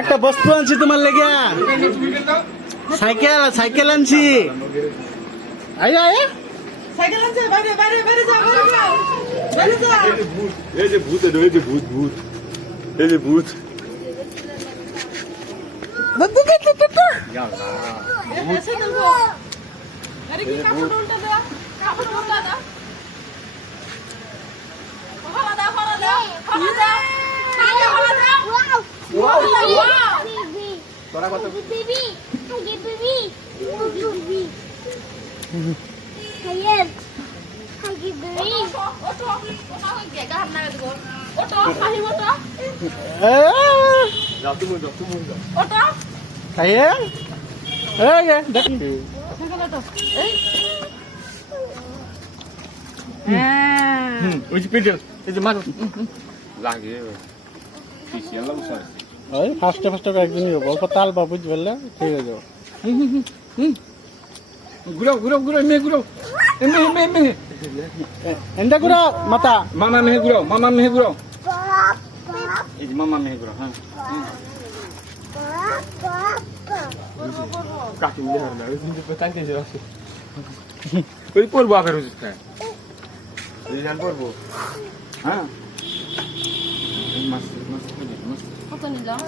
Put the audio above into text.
একটা বস্তু আনছি তোমার লেগে সাইকেল সাইকেল আনছি আয় আয় সাইকেল আনছে বাইরে বাইরে বাইরে যা বাইরে যা এই যে ভূত এই যে ভূত ভূত এই যে ভূত আরে কি কাপড় উল্টা দাও কাপড় উল্টা দাও ভালো দাও ভালো দাও ভালো দাও ভালো দাও ওয়াও তোরা কত বেবি আগে বেবি বেবি হায়ার আগে বেবি ওটো ওটা হয়ে গেল হামনা গো ওটো পাহি ওটো যা তুমি যা ওটো খাইয়ে এই দেখ সাইকেল ওটো এই ওই যে পেটে এই যে মারো লাগে পিছিয়ে লাউ স্যার ওই ফার্স্টে ফার্স্টে একদিনই হবো অল্প তাল বা বুঝ বললে ঠিক আছে ঘুরাও ঘুরাও ঘুরাও মে ঘুরাও মে এন্ডা গুড়া মাতা মামা মে ঘুরাও এই যে মামা মে ঘুরাও হ্যাঁ কাটি উড়ে না ওই যে পতান কে যাচ্ছে ওই পড়বো আবার ওই খায় এই জান পড়বো হ্যাঁ মাছ মাছ কত নিলাম